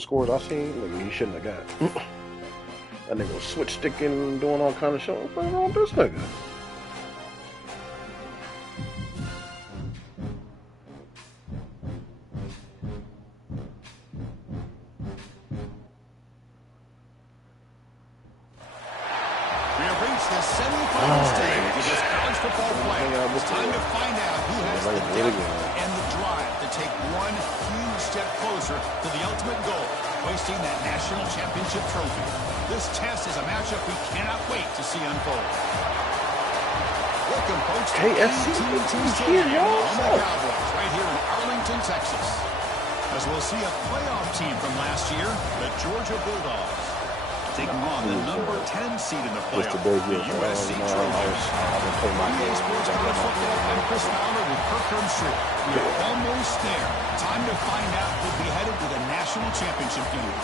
scores I seen, nigga, he shouldn't have got. That nigga was switch sticking, doing all kind of shit. What's wrong with this nigga? We have reached the semi-final stage of this college football play. It's time to find out who has the depth and the drive to take one huge step closer to the ultimate goal, hoisting that national championship trophy. This test is a matchup we cannot wait to see unfold. Welcome, folks, to KFC here, y'all. Cowboys, right here in Arlington, Texas. As we'll see a playoff team from last year, the Georgia Bulldogs, taking on the number 10 seed in the playoff, the USC Trojans. EA Sports College Football, I'm Chris Fowler with Kirk Herbstreit. We're almost there. Time to find out who'll be headed to the national championship game.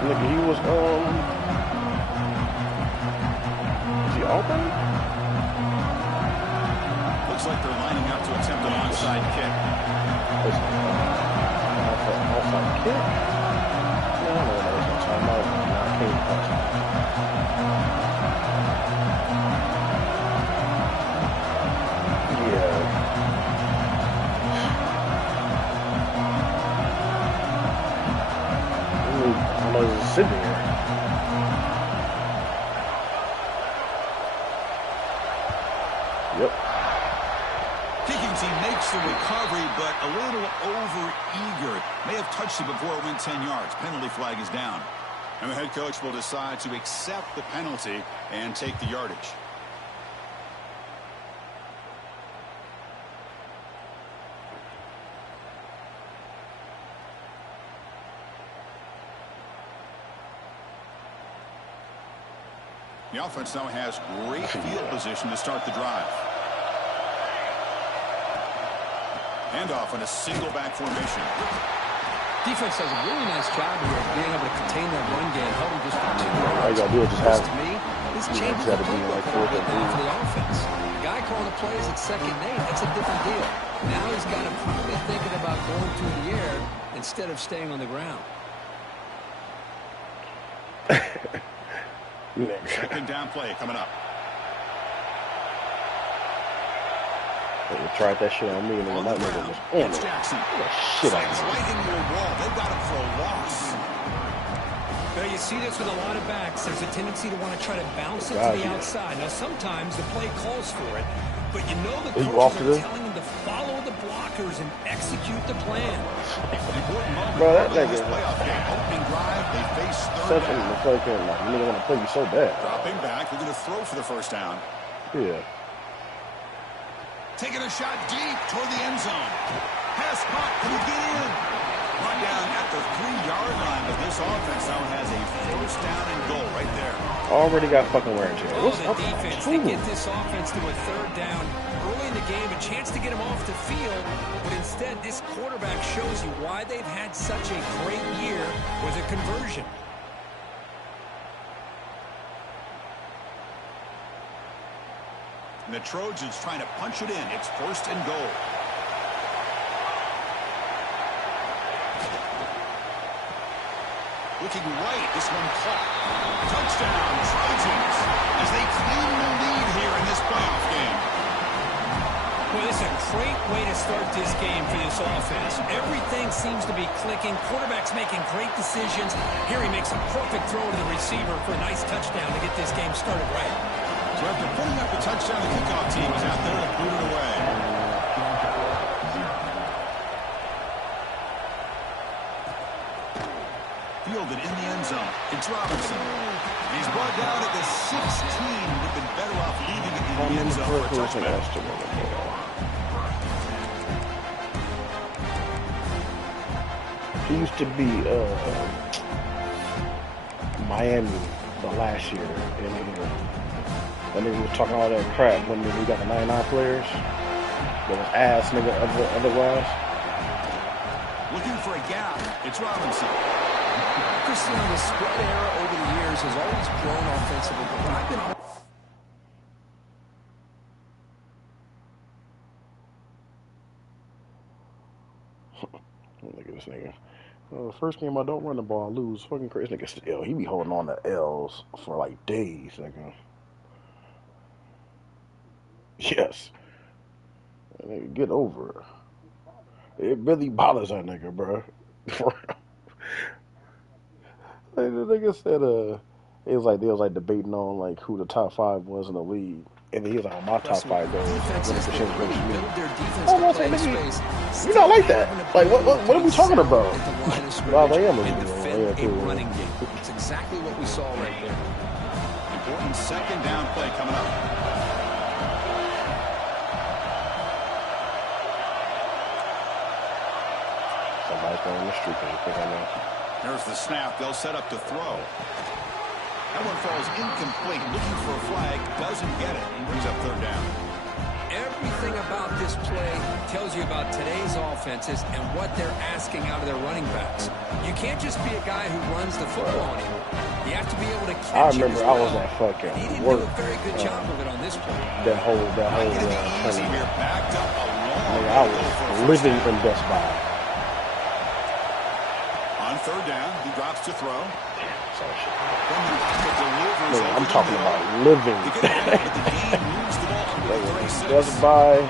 Nigga, he was, is he Auburn? Looks like they're lining up to attempt an onside kick. Onside kick? No, I don't know what that was on time. I can't yeah. I know there's a city here. Yep. Kicking team makes the recovery, but a little over-eager. May have touched it before it went 10 yards. Penalty flag is down. And the head coach will decide to accept the penalty and take the yardage. The offense now has great field position to start the drive. Handoff in a single back formation. Defense does a really nice job here of being able to contain that run game, held him just for 2 yards. All you gotta do is just have. To me, this changes the playbook a little bit now for the offense. The guy calling the plays at second and 8, that's a different deal. Now he's got to probably thinking about going through the air instead of staying on the ground. Second down play coming up. They tried that shit on me and then my nigga was on it. Jackson. Shit on me. Right into your wall. They've got him for a loss. Well, you see this with a lot of backs. There's a tendency to want to try to bounce it to the outside. Now, sometimes the play calls for it, but you know the coaches are telling them to follow the blockers and execute the plan. Bro, that nigga. Opening drive, they face third down. The fucking, like, you want to play you so bad. Dropping back, they're going to throw for the first down. Yeah. Taking a shot deep toward the end zone. Pass caught. Can he get in? Brought down at the 3-yard line, but this offense now has a first down and goal right there. Already got fucking wear and tear. What's the defense? They get this offense to a third down early in the game, a chance to get him off the field, but instead this quarterback shows you why they've had such a great year with a conversion. And the Trojans trying to punch it in. It's first and goal. Looking right, this one caught. Touchdown, Trojans, as they claim the lead here in this playoff game. Well, this is a great way to start this game for this offense. Everything seems to be clicking. Quarterback's making great decisions. Here he makes a perfect throw to the receiver for a nice touchdown to get this game started right. So after putting up the touchdown, the kickoff team is out there to boot it away. Fielded in the end zone. It's Robinson. And he's brought down at the 16. Would have been better off leaving it in the end zone for a touchdown. He used to be Miami the last year. And nigga was talking all that crap when we got the 99 players. That was ass nigga otherwise. Looking for a gap. It's Robinson. Christian, the spread era over the years has always grown offensively, but what I've been... Look at this nigga. First game I don't run the ball, I lose. Fucking crazy nigga still. He be holding on to L's for like days, nigga. Yes. Nigga, get over it. It really bothers that nigga, bro. The nigga said it was like they was like debating on like who the top 5 was in the league. And then he was like, my top 5 goals. Oh, nigga, you're not like that. Like, what are we talking about? Well, I am a running game. It's exactly what we saw right there. Important second down play coming up. Somebody's going in the street. There's the snap. They'll set up to throw. That one falls incomplete. Looking for a flag. Doesn't get it. Brings up third down. Everything about this play tells you about today's offenses and what they're asking out of their running backs. You can't just be a guy who runs the football anymore. You have to be able to catch it. I remember I was at fucking he didn't work. Do a very good job of it on this play. That whole easy here. Backed up a long I was living in Best Buy. On third down, he drops to throw. I'm talking about living. Best Buy.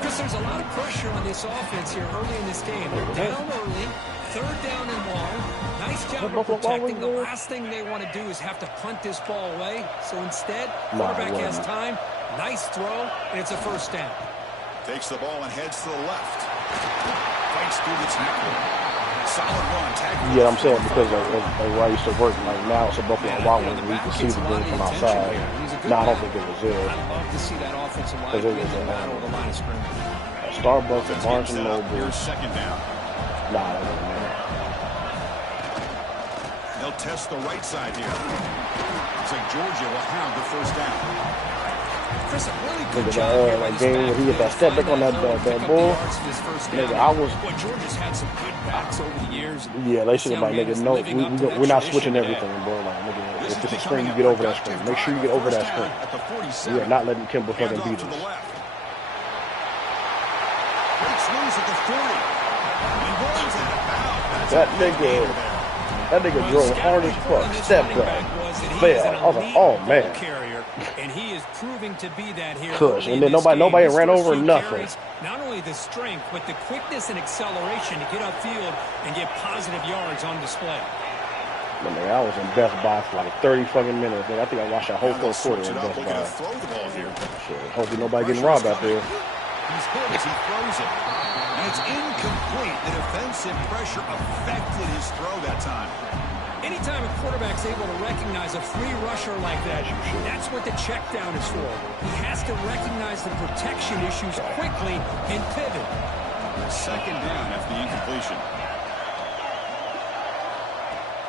Chris, there's a lot of pressure on this offense here early in this game. They're down early, third down and long. Nice job of protecting. The last thing they want to do is have to punt this ball away. So instead, quarterback has time. Nice throw, and it's a first down. Takes the ball and heads to the left. Fights through the tackle. Solid run, tackle. Yeah, I'm saying because like where I used to work, like now it's a Buffalo Wild Wings, we can see the game from outside. No, I don't think it was there. I'd love to see that offensive line in the battle of the line of scrimmage. Starbucks and Barnes and Noble. Here's second down. Nah, that wasn't there. They'll test the right side here. Looks like Georgia will have the first down. Chris, a really good job here like game where he hit that step back on that ball. Nigga, I was. Boy, Georgia's had some good backs over the years. Yeah, they should have like, nigga, no, we're not switching everything, bro. Like, nigga, if it's a screen, you get over that screen. Make sure you get over that screen. We are not letting Kimball fucking beat us. That nigga drove hard as fuck. Step back. Fail. I was like, oh man. And he is proving to be that here. Push, and then nobody ran over nothing. Not only the strength, but the quickness and acceleration to get upfield and get positive yards on display. Man, I was in Best Buy for like 30 fucking minutes. Man. I think I watched that whole first quarter in Best Buy. Shit, hopefully nobody getting robbed out there. He's hit as he throws it. And it's incomplete. The defensive pressure affected his throw that time. Anytime a quarterback's able to recognize a free rusher like that, that's what the check down is for. He has to recognize the protection issues quickly and pivot. Second down after the incompletion.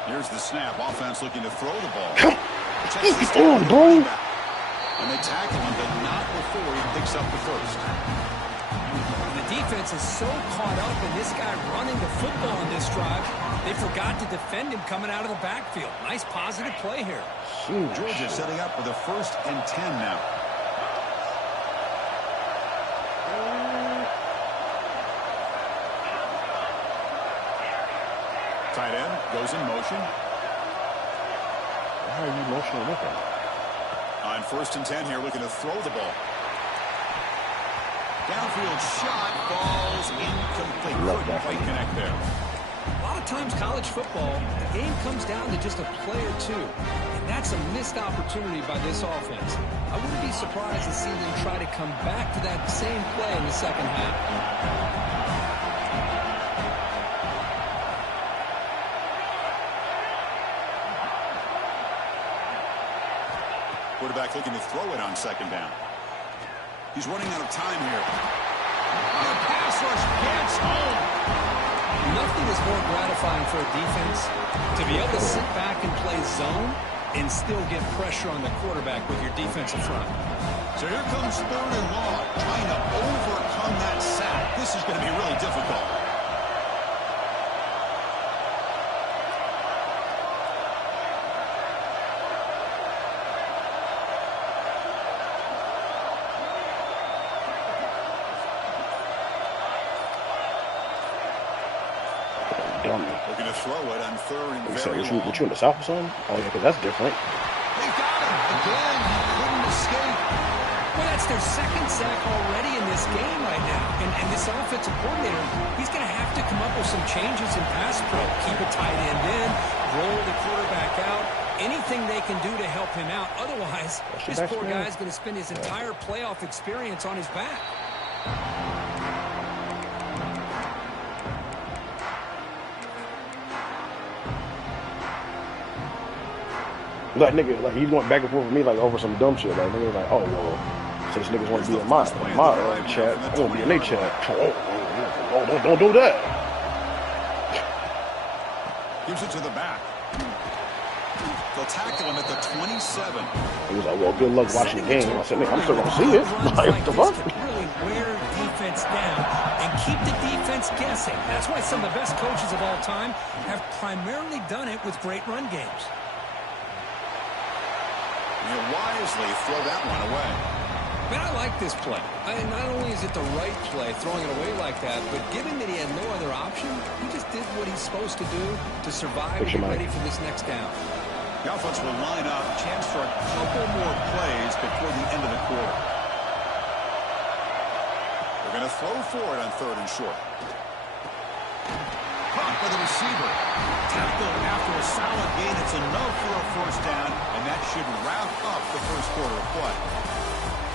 Here's the snap. Offense looking to throw the ball. Bro. And they tackle him, but not before he picks up the first. The defense is so caught up in this guy running the football in this drive, they forgot to defend him coming out of the backfield. Nice positive play here. Georgia setting up for the 1st and 10 now. Tight end goes in motion. Why are you motioning with him? On 1st and 10 here, looking to throw the ball. Downfield shot falls incomplete. Couldn't quite connect there. A lot of times college football, the game comes down to just a play or two. And that's a missed opportunity by this offense. I wouldn't be surprised to see them try to come back to that same play in the second half. Quarterback looking to throw it on second down. He's running out of time here. And a pass rush gets home. Nothing is more gratifying for a defense to be able to sit back and play zone and still get pressure on the quarterback with your defensive front. So here comes 3rd and long, trying to overcome that sack. This is going to be really difficult. dummy. Looking to throw it on third and very What long. you in the South or something? Oh, yeah, because that's different. They got him again. He couldn't escape. Well, that's their second sack already in this game right now. And this offensive coordinator, he's going to have to come up with some changes in pass pro. Keep a tight end in, roll the quarterback out, anything they can do to help him out. Otherwise, this poor guy's going to spend his entire playoff experience on his back. Like, nigga, like, he's going back and forth with me, like, over some dumb shit. Like, nigga, like, oh, well, since niggas want to be in my chat, I want to be in their chat. Oh, don't do that. Gives it to the back. They'll tackle him at the 27. He was like, well, good luck watching the game. I said, nigga, I'm still going to see it. Like, what the fuck? Really wear defense down and keep the defense guessing. That's why some of the best coaches of all time have primarily done it with great run games. You wisely throw that one away. Man, I like this play. Not only is it the right play, throwing it away like that, but given that he had no other option, he just did what he's supposed to do to survive and get ready for this next down. The offense will line up. Chance for a couple more plays before the end of the quarter. They're going to throw for it on third and short. Caught by the receiver. Tackled after a solid gain. It's enough for a first down, and that should wrap up the first quarter of play.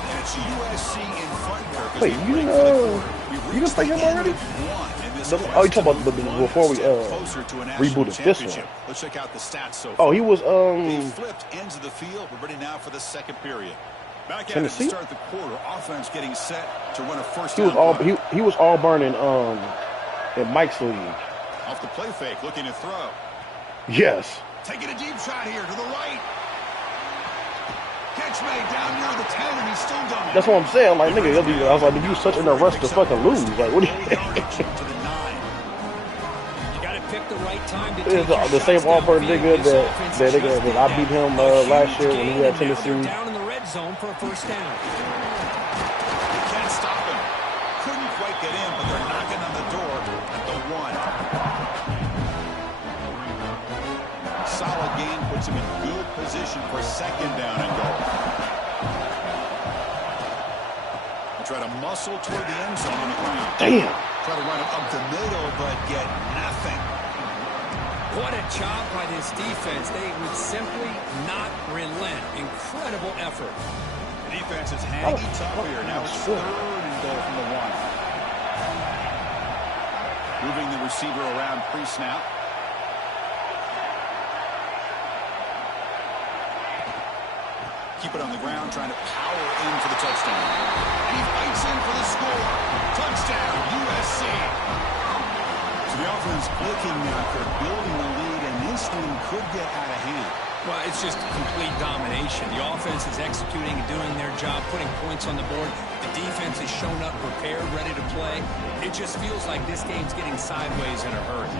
And it's USC in front here. Wait, you didn't play him already? Oh, you talking about before we rebooted this one? Let's check out the stats so far. Oh, he was They flipped ends of the field. We're ready now for the second period. Back at it to start the quarter. Offense getting set to run a first down. He was Auburn in Mike's league. Off the play fake, looking to throw. Yes. Taking a deep shot here to the right. Catch made down near the 10, and he's still done. That's what I'm saying. I'm like, nigga, I was like, you such in a rush to fucking lose. Like, what do you to the 9. You got to pick the right time to take the same Auburn nigga that I beat him last year when he had Tennessee. Down in the red zone for a first down. You can't stop him. Couldn't quite get in, but they're knocking on the door at the 1. Solid gain puts him in good position for second down and goal. They try to muscle toward the end zone on the ground. Damn. Try to run it up the middle, but get nothing. What a job by this defense. They would simply not relent. Incredible effort. The defense is hanging tough here. Now it's third and goal from the 1. Moving the receiver around pre-snap. Keep it on the ground, trying to power in for the touchdown. And he fights in for the score. Touchdown, USC. So the offense clicking now. They're building the lead, and this one could get out of hand. Well, it's just complete domination. The offense is executing and doing their job, putting points on the board. The defense has shown up prepared, ready to play. It just feels like this game's getting sideways in a hurry.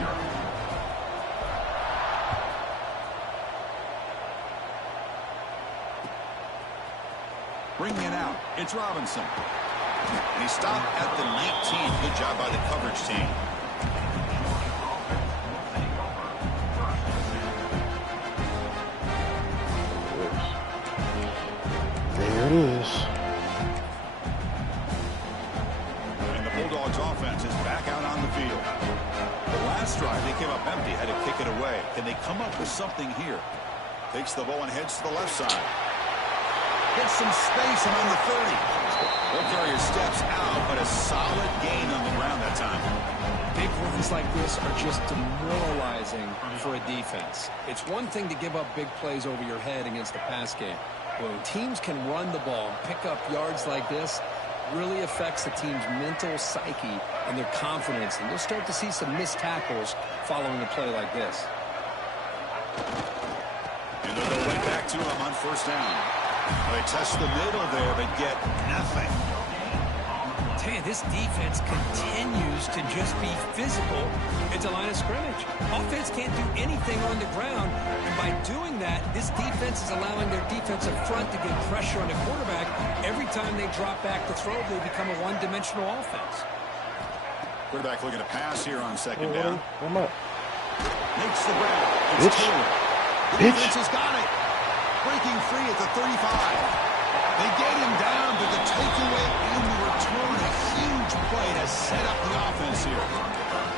Bringing it out, it's Robinson. And he stopped at the 19. Good job by the coverage team. There it is. And the Bulldogs offense is back out on the field. The last drive, they came up empty, had to kick it away. Can they come up with something here? Takes the ball and heads to the left side. Gets some space and on the 30. Ball carrier steps out, but a solid gain on the ground that time. Big runs like this are just demoralizing for a defense. It's one thing to give up big plays over your head against the pass game. When teams can run the ball and pick up yards like this, really affects the team's mental psyche and their confidence. And you'll start to see some missed tackles following a play like this. And they'll go right back to him on first down. They test the middle there, but get nothing. Man, this defense continues to just be physical at the line of scrimmage. Offense can't do anything on the ground, and by doing that, this defense is allowing their defensive front to get pressure on the quarterback. Every time they drop back to throw, they become a one-dimensional offense. Quarterback looking to pass here on second down. Makes the grab. It's Bitch. Taylor. The defense has got it. Breaking free at the 35. They get him down, but the takeaway and the return, a huge play to set up the offense here.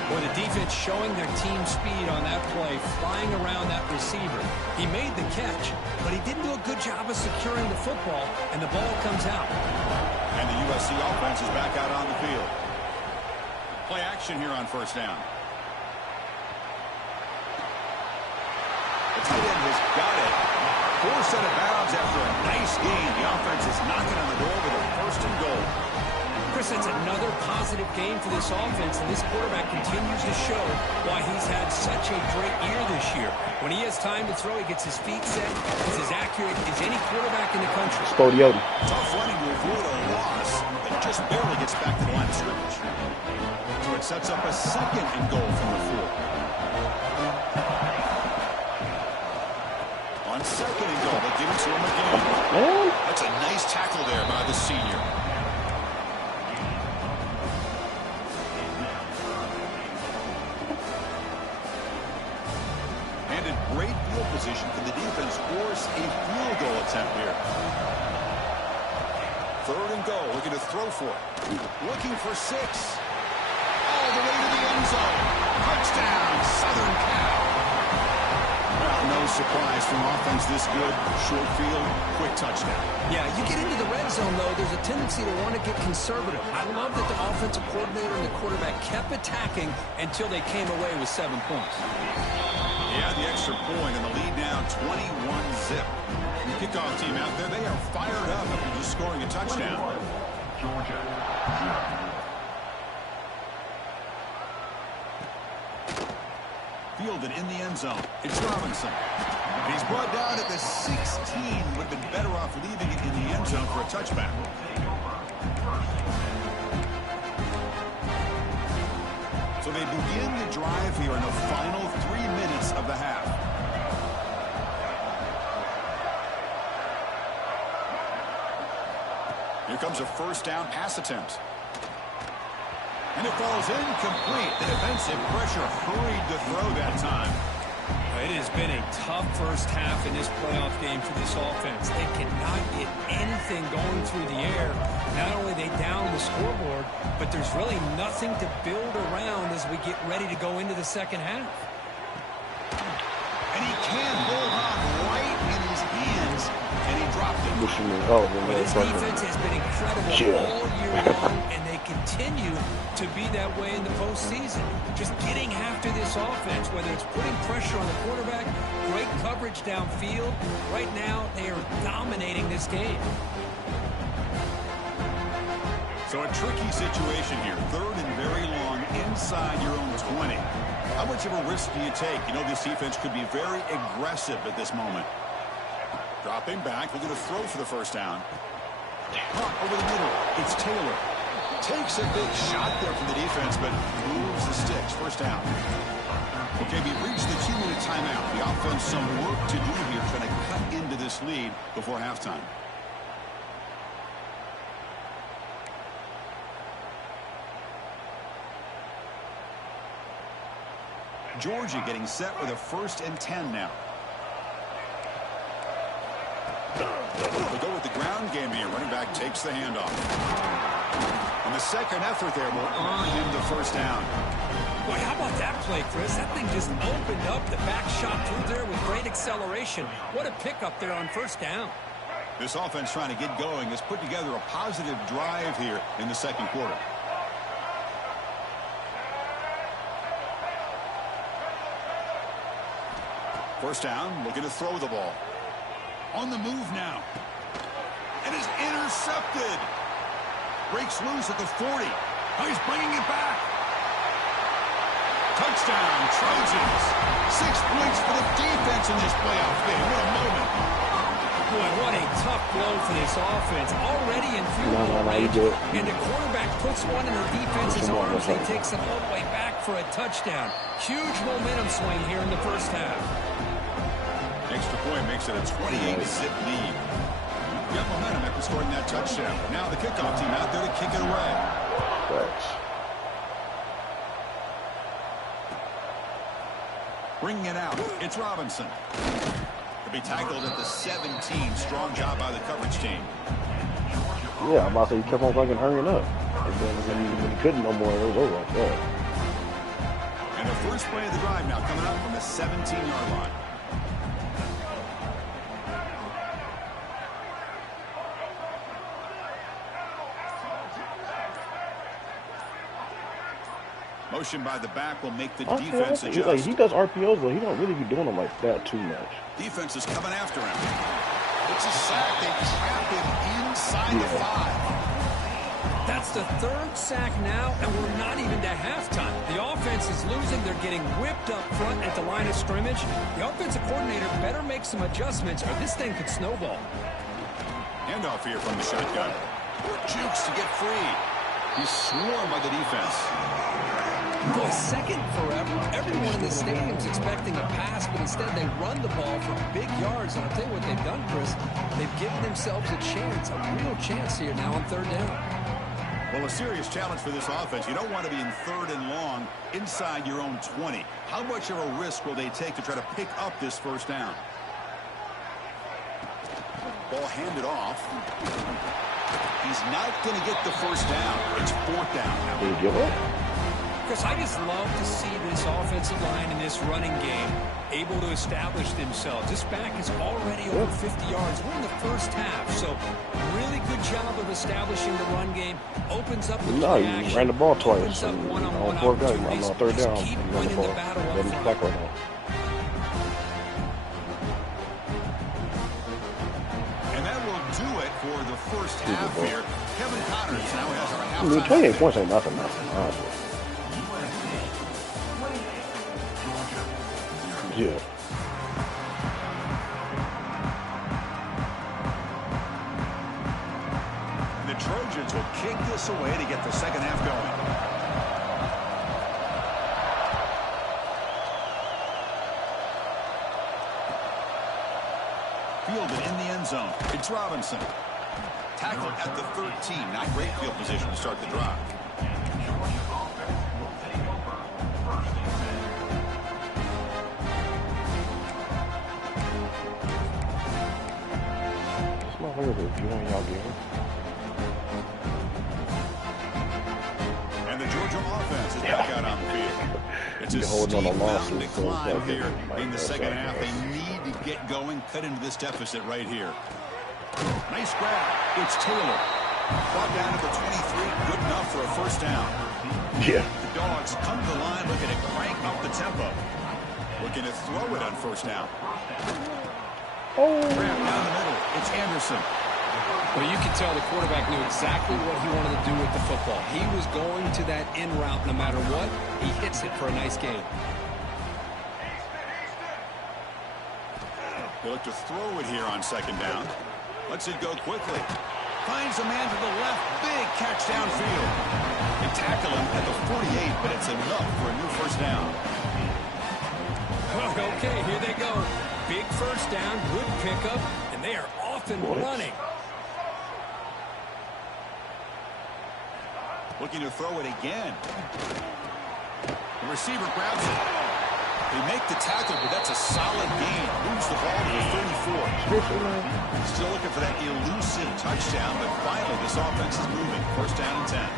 Boy, the defense showing their team speed on that play, flying around that receiver. He made the catch, but he didn't do a good job of securing the football, and the ball comes out. And the USC offense is back out on the field. Play action here on first down. The tight end has got it. Forced out of bounds after a nice gain. The offense is knocking on the door with a first and goal. Chris, that's another positive game for this offense, and this quarterback continues to show why he's had such a great year this year. When he has time to throw, he gets his feet set. He's as accurate as any quarterback in the country. Spodioti. Tough running to avoid a loss, but just barely gets back to the line of scrimmage. So it sets up a second and goal from the 4. On second and goal, they give it to him again. That's a nice tackle there by the senior. And in great field position, can the defense force a field goal attempt here? Third and goal, looking to throw for it. Looking for 6. All the way to the end zone. Touchdown, Southern Cal. Well, no surprise from offense this good. Short field, quick touchdown. Yeah, you get into the red zone, though, there's a tendency to want to get conservative. I love that the offensive coordinator and the quarterback kept attacking until they came away with 7 points. Yeah, the extra point, and the lead now 21-zip. The kickoff team out there, they are fired up after just scoring a touchdown. Georgia 0. Fielded in the end zone. It's Robinson. And he's brought down at the 16. Would have been better off leaving it in the end zone for a touchback. So they begin the drive here in the final 3 minutes of the half. Here comes a first down pass attempt. And it falls incomplete. The defensive pressure hurried to throw that time. It has been a tough first half in this playoff game for this offense. They cannot get anything going through the air. Not only they down the scoreboard, but there's really nothing to build around as we get ready to go into the second half. And he can't hold on right in his hands, and he dropped it. But his defense has been incredible all year long, and they continue to be that way in the postseason. Just getting after this offense, whether it's putting pressure on the quarterback, great coverage downfield. Right now, they are dominating this game. So a tricky situation here. Third and very long inside your own 20. How much of a risk do you take? You know this defense could be very aggressive at this moment. Dropping back, looking to throw for the first down. Over the middle, it's Taylor. Takes a big shot there from the defense, but moves the sticks. First down. Okay, we've reached the 2-minute timeout. The offense some work to do here, trying to cut into this lead before halftime. Georgia getting set with a 1st and 10 now. They go with the ground game here. Running back takes the handoff. And the second effort there will earn him the first down. Boy, how about that play, Chris? That thing just opened up. The back shot through there with great acceleration. What a pickup there on first down. This offense trying to get going has put together a positive drive here in the second quarter. First down, looking to throw the ball. On the move now. And is intercepted. Breaks loose at the 40. Now he's bringing it back. Touchdown, Trojans. 6 points for the defense in this playoff game. What a moment. Boy, what a tough blow for this offense. Already in field goal range. And the quarterback puts one in the defense's arms and takes it all the way back for a touchdown. Huge momentum swing here in the first half. Extra point makes it a 28-zip lead. Got momentum after scoring that touchdown. Now the kickoff team out there to kick it away. Bringing it out, it's Robinson. To be tackled at the 17. Strong job by the coverage team. Yeah, I'm about to say he kept on fucking hurrying up. And then when he couldn't no more, it was over. Yeah. And the first play of the drive now coming up from the 17-yard line. Motion by the back will make the defense adjust. Like, he does RPOs, but he don't really be doing them like that too much. Defense is coming after him. It's a sack. They trap him inside the 5. That's the 3rd sack now, and we're not even to halftime. The offense is losing. They're getting whipped up front at the line of scrimmage. The offensive coordinator better make some adjustments, or this thing could snowball. Handoff here from the shotgun. Jukes to get free. He's swarmed by the defense. Boy, second forever. Everyone in the stadium's expecting a pass, but instead they run the ball for big yards. And I'll tell you what they've done, Chris. They've given themselves a chance, a real chance here now on 3rd down. Well, a serious challenge for this offense. You don't want to be in 3rd and long inside your own 20. How much of a risk will they take to try to pick up this 1st down? Ball handed off. He's not going to get the 1st down. It's 4th down. Did he give up? Chris, I just love to see this offensive line in this running game able to establish themselves. This back is already over 50 yards. We're in the 1st half, so really good job of establishing the run game. Opens up the play action. He ran the ball twice. On On 4th down, on 3rd down, he ran the ball. Then he's back right now. And that will do it for the 1st half here. Kevin Connors now has our halftime. I mean, 28 points ain't nothing, honestly. Yeah. The Trojans will kick this away to get the 2nd half going. Fielded in the end zone. It's Robinson. Tackled at the 13. Not great field position to start the drive. And the Georgia offense is back out on the field. It's a steep mountain to climb here in the 2nd half. They need to get going, cut into this deficit right here. Nice grab. It's Taylor. Brought down to the 23. Good enough for a 1st down. Yeah. The Dogs come to the line looking to crank up the tempo. Looking to throw it on 1st down. Grab down the middle. It's Anderson. Well, you can tell the quarterback knew exactly what he wanted to do with the football. He was going to that in route no matter what. He hits it for a nice gain. They look to throw it here on 2nd down. Lets it go quickly. Finds a man to the left. Big catch downfield. They tackle him at the 48, but it's enough for a new 1st down. Okay, here they go. Big 1st down, good pickup, and they are off and running. Looking to throw it again. The receiver grabs it. They make the tackle, but that's a solid gain. Moves the ball to the 34. Still looking for that elusive touchdown, but finally this offense is moving. 1st down and 10.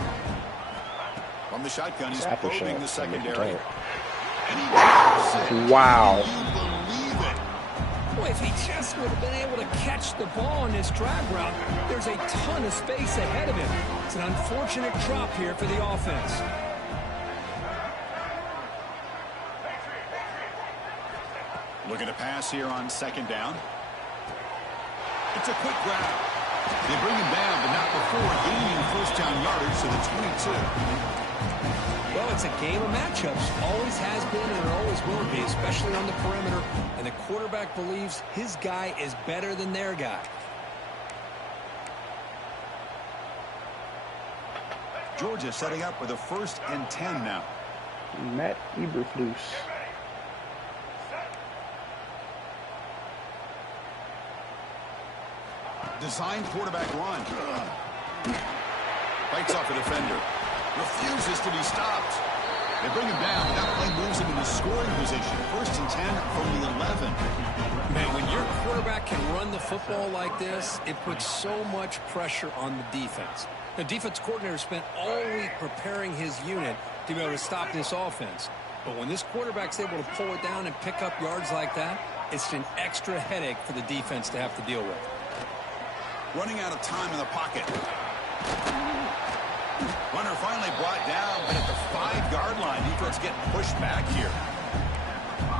From the shotgun, he's probing the secondary. And he drops it. Wow. Can you believe it? Boy, if he just would have been able to catch the ball on this drag route, there's a ton of space ahead of him. It's an unfortunate drop here for the offense. Looking to pass here on 2nd down. It's a quick grab. They bring him down, but not before gaining 1st down yardage to the 22. Well, it's a game of matchups. Always has been and it always will be, especially on the perimeter. And the quarterback believes his guy is better than their guy. Georgia setting up with a 1st and 10 now. Matt Eberflus. Design quarterback run. Fights off a defender. Refuses to be stopped. They bring him down, but that play moves him into scoring position. 1st and 10 from the 11. Man, when your quarterback can run the football like this, it puts so much pressure on the defense. The defense coordinator spent all week preparing his unit to be able to stop this offense. But when this quarterback's able to pull it down and pick up yards like that, it's an extra headache for the defense to have to deal with. Running out of time in the pocket. Runner finally brought down, but at the 5-yard line, defense getting pushed back here.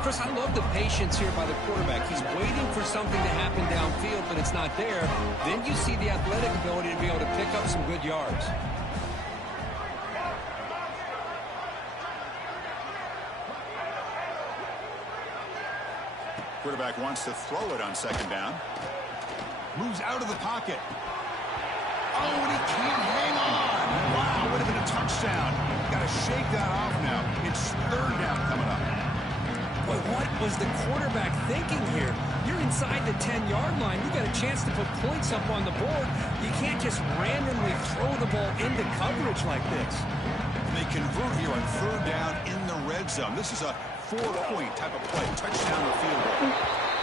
Chris, I love the patience here by the quarterback. He's waiting for something to happen downfield, but it's not there. Then you see the athletic ability to be able to pick up some good yards. Quarterback wants to throw it on 2nd down. Moves out of the pocket. Oh, and he can't hang on. Wow, would have been a touchdown. Got to shake that off now. It's 3rd down coming up. But what was the quarterback thinking here? You're inside the 10-yard line. You got a chance to put points up on the board. You can't just randomly throw the ball into coverage like this. And they convert here on 3rd down in the red zone. This is a 4-point type of play, touchdown or field goal.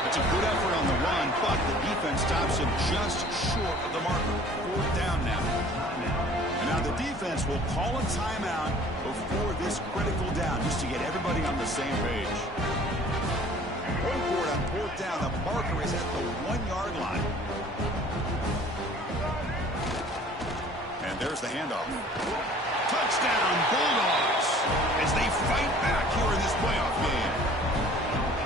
It's a good effort on the run, but the defense stops him just short of the marker. 4th down now. And now the defense will call a timeout before this critical down, just to get everybody on the same page. One board on 4th down. The marker is at the 1-yard line. And there's the handoff. Touchdown, Bulldogs, as they fight back here in this playoff game.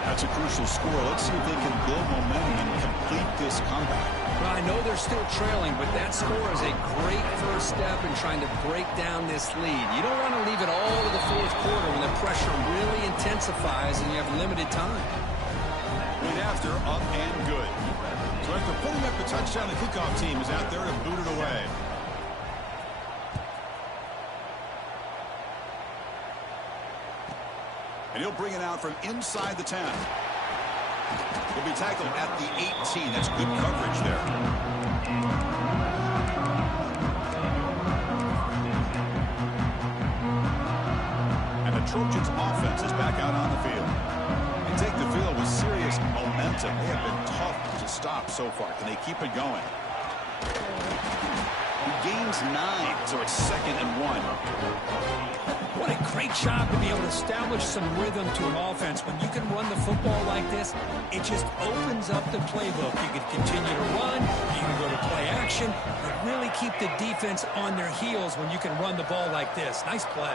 That's a crucial score. Let's see if they can build momentum and complete this comeback. Well, I know they're still trailing, but that score is a great first step in trying to break down this lead. You don't want to leave it all to the 4th quarter when the pressure really intensifies and you have limited time. Right after, up and good. So after pulling up the touchdown, the kickoff team is out there to boot it away. And he'll bring it out from inside the 10. He'll be tackled at the 18. That's good coverage there. And the Trojans' offense is back out on the field. They take the field with serious momentum. They have been tough to stop so far. Can they keep it going? He gains 9, so it's 2nd and 1. What a great job to be able to establish some rhythm to an offense. When you can run the football like this, it just opens up the playbook. You can continue to run, you can go to play action, but really keep the defense on their heels when you can run the ball like this. Nice play.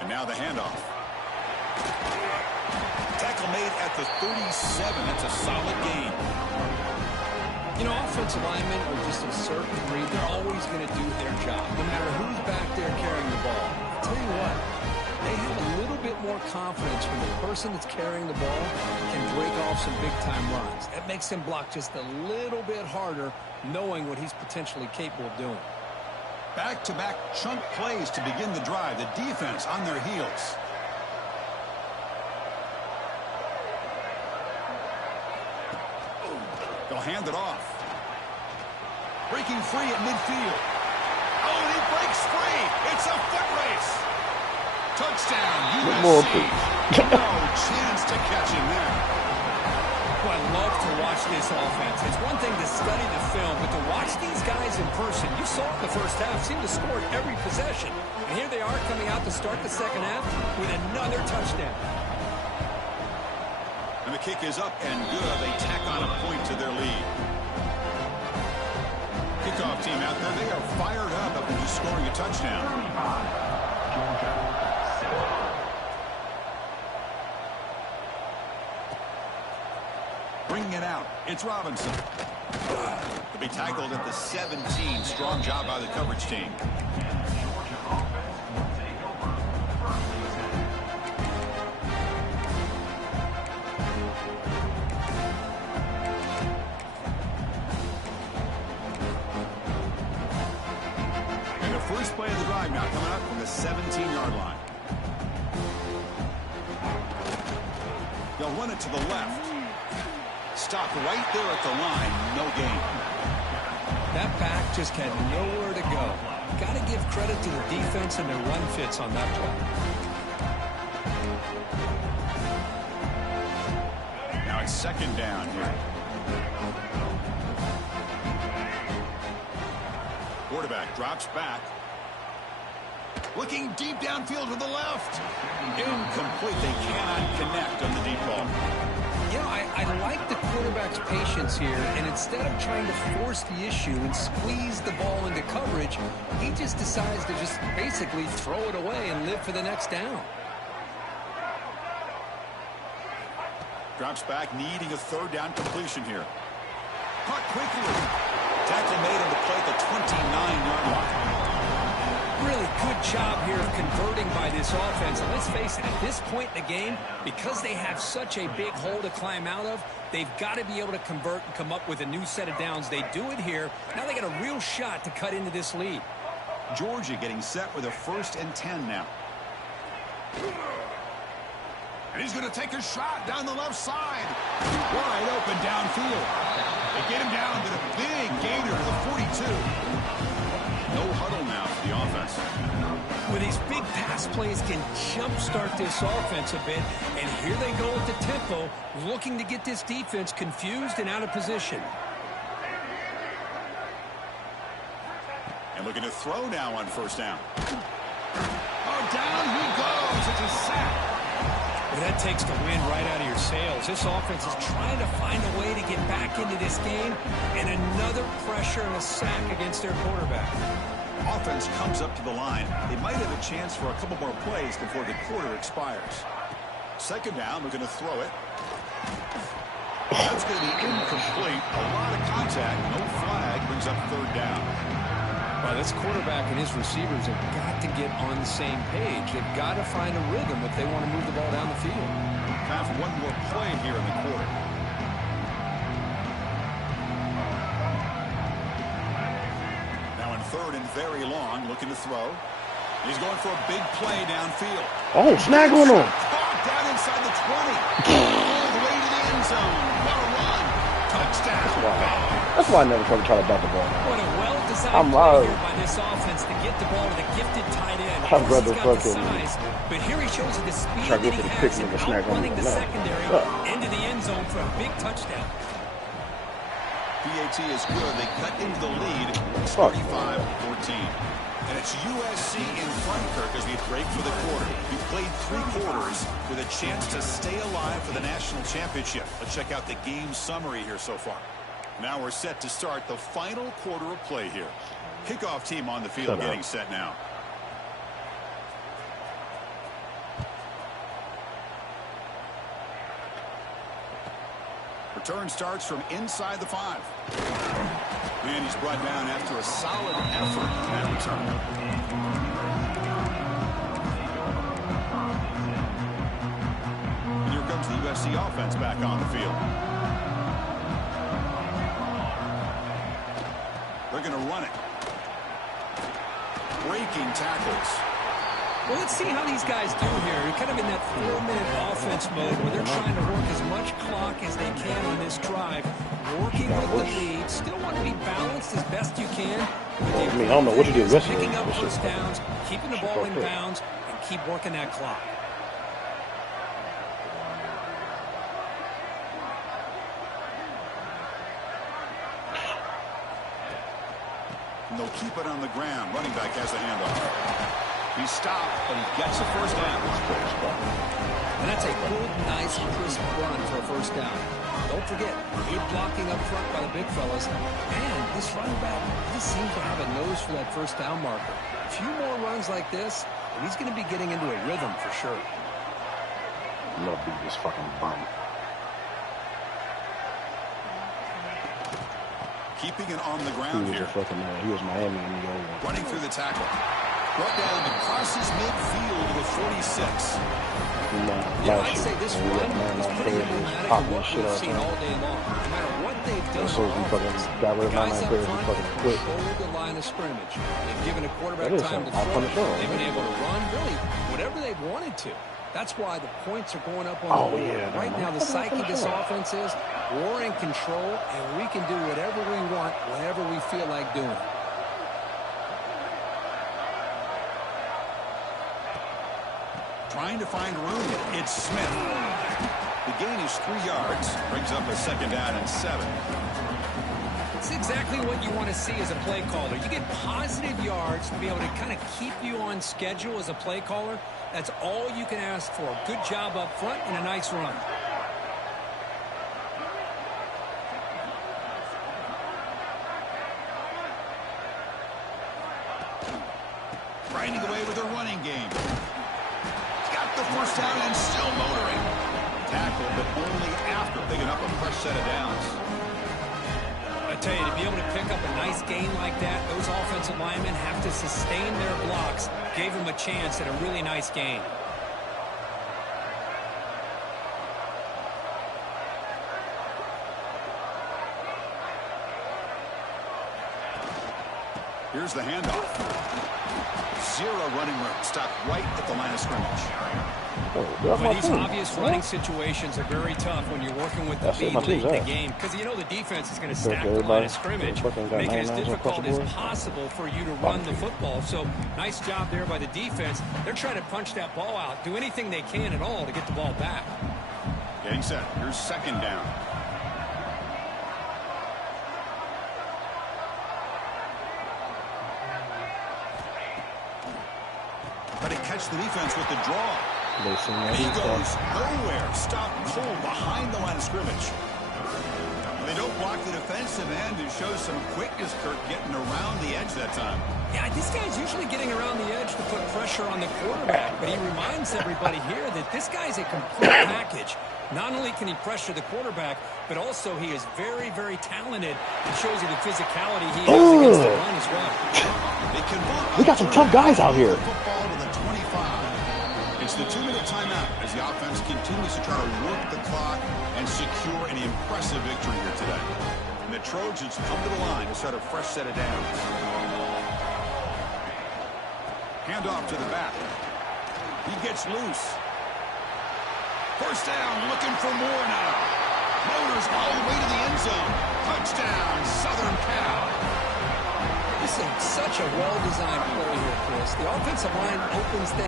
And now the handoff. Tackle made at the 37. That's a solid gain. You know, offensive linemen are just a certain breed. They're always going to do their job, no matter who's back there carrying the ball. I'll tell you what, they have a little bit more confidence when the person that's carrying the ball can break off some big-time runs. That makes him block just a little bit harder, knowing what he's potentially capable of doing. Back-to-back chunk plays to begin the drive. The defense on their heels. They'll hand it off. Breaking free at midfield. Oh, and he breaks free. It's a foot race. Touchdown, USC. No chance to catch him there. Well, I love to watch this offense. It's one thing to study the film, but to watch these guys in person, you saw it in the first half, seemed to score every possession. And here they are coming out to start the second half with another touchdown. And the kick is up and good. They tack on a point to their lead. Kickoff team out there, they are fired up after just scoring a touchdown. Bringing it out, it's Robinson. To be tackled at the 17. Strong job by the coverage team. First play of the drive now coming up from the 17-yard line. They'll run it to the left. Stop right there at the line. No gain. That back just had nowhere to go. Got to give credit to the defense and their run fits on that play. Now it's second down here. Quarterback drops back. Looking deep downfield to the left. Incomplete. They cannot connect on the deep ball. You know, I like the quarterback's patience here, and instead of trying to force the issue and squeeze the ball into coverage, he just decides to just basically throw it away and live for the next down. Drops back, needing a third down completion here. Caught quickly. Tackle made on the play at the 29-yard line. Really good job here of converting by this offense. And let's face it, at this point in the game, because they have such a big hole to climb out of, they've got to be able to convert and come up with a new set of downs. They do it here. Now they got a real shot to cut into this lead. Georgia getting set with a 1st and 10 now. And he's going to take a shot down the left side. Wide open downfield. They get him down to the big gainer to the 42. No huddle now for the offense. With these big pass plays can jumpstart this offense a bit. And here they go with the tempo, looking to get this defense confused and out of position. And looking to throw now on 1st down. Oh, down he goes. It's a sack. Well, that takes the wind right out of your sails. This offense is trying to find a way to get back into this game, and another pressure and a sack against their quarterback. Offense comes up to the line. They might have a chance for a couple more plays before the quarter expires. 2nd down, we're going to throw it. That's going to be incomplete. A lot of contact. No flag. Brings up 3rd down. Well, this quarterback and his receivers have got to get on the same page. They've got to find a rhythm if they want to move the ball down the field. Time for one more play here in the quarter. Now in 3rd and very long, looking to throw. He's going for a big play downfield. Oh, snag on him. Caught down inside the 20. All the way to the end zone. What a run. Touchdown. That's why I never fucking try to dot the ball. What a well-designed play here by this offense to get the ball to the gifted tight end. I'd rather He's got the fucking size, but here he shows you the speed try to that go he for the has pick and and snag on outrunning him. the secondary into the end zone for a big touchdown. PAT is good. They cut into the lead. It's 35-14. And it's USC in front, Kirk, as we break for the quarter. We played 3 quarters with a chance to stay alive for the national championship. Let's check out the game summary here so far. Now we're set to start the final quarter of play here. Kickoff team on the field getting set now. Return starts from inside the 5. And he's brought down after a solid effort in that return. And here comes the USC offense back on the field. They're going to run it. Breaking tackles. Well, let's see how these guys do here. You're kind of in that 4-minute offense mode where they're trying to work as much clock as they can on this drive. Working with the lead. Still want to be balanced as best you can. I mean, I don't know what you did yesterday. Picking up first downs, keeping the ball in bounds, and keep working that clock. And they'll keep it on the ground. Running back has a handoff. He stopped, but he gets a 1st down. And that's a good, nice, crisp run for a 1st down. Don't forget, good blocking up front by the big fellas. And this running back just seems to have a nose for that 1st down marker. A few more runs like this, and he's going to be getting into a rhythm for sure. I'm going to beat this fucking bum. Keeping it on the ground here. He was Miami in the old one. Running through the tackle. Brought down to crosses midfield with 46. Yeah, I'd say this run is pretty emblematic of what we've seen all day long. No matter what they've done, so we fucking got rid of my guys up players. We front fucking quit. controlled the line of scrimmage. They've given a quarterback time to I'll throw. punish them. They've been able to run, really, whatever they've wanted to. That's why the points are going up on the board. Yeah, right now, the psyche of this offense is we're in control, and we can do whatever we want, whenever we feel like doing it. Trying to find room. It's Smith. The gain is 3 yards. Brings up a 2nd down and 7. It's exactly what you want to see as a play caller. You get positive yards to be able to kind of keep you on schedule as a play caller. That's all you can ask for. Good job up front and a nice run. Grinding away with a running game. Got the first down and still motoring. Tackle, but only after picking up a fresh set of downs. I tell you, to be able to pick up a nice gain like that, those offensive linemen have to sustain their blocks. Gave them a chance at a really nice gain. Here's the handoff. 0 running room. Stopped right at the line of scrimmage. Well, these obvious running situations are very tough when you're working with the lead late in the game, because you know the defense is going to stack the line of scrimmage, make it as difficult as possible for you to run the football. So nice job there by the defense. They're trying to punch that ball out, do anything they can at all to get the ball back. Getting set. Here's 2nd down. But it catch the defense with the draw. He goes nowhere. Stop cold behind the line of scrimmage. They don't block the defensive end. It shows some quickness, Kirk, getting around the edge that time. Yeah, this guy's usually getting around the edge to put pressure on the quarterback, but he reminds everybody here that this guy's a complete package. Not only can he pressure the quarterback, but also he is very, very talented. It shows you the physicality he has against the run as well. We got some tough guys out here. Football to the 25. It's the 2-minute timeout as the offense continues to try to work the clock and secure an impressive victory here today. And the Trojans come to the line to start a fresh set of downs. Handoff to the back. He gets loose. First down, looking for more now. Motors all the way to the end zone. Touchdown, Southern Cal. This is such a well-designed play here, Chris. The offensive line opens that.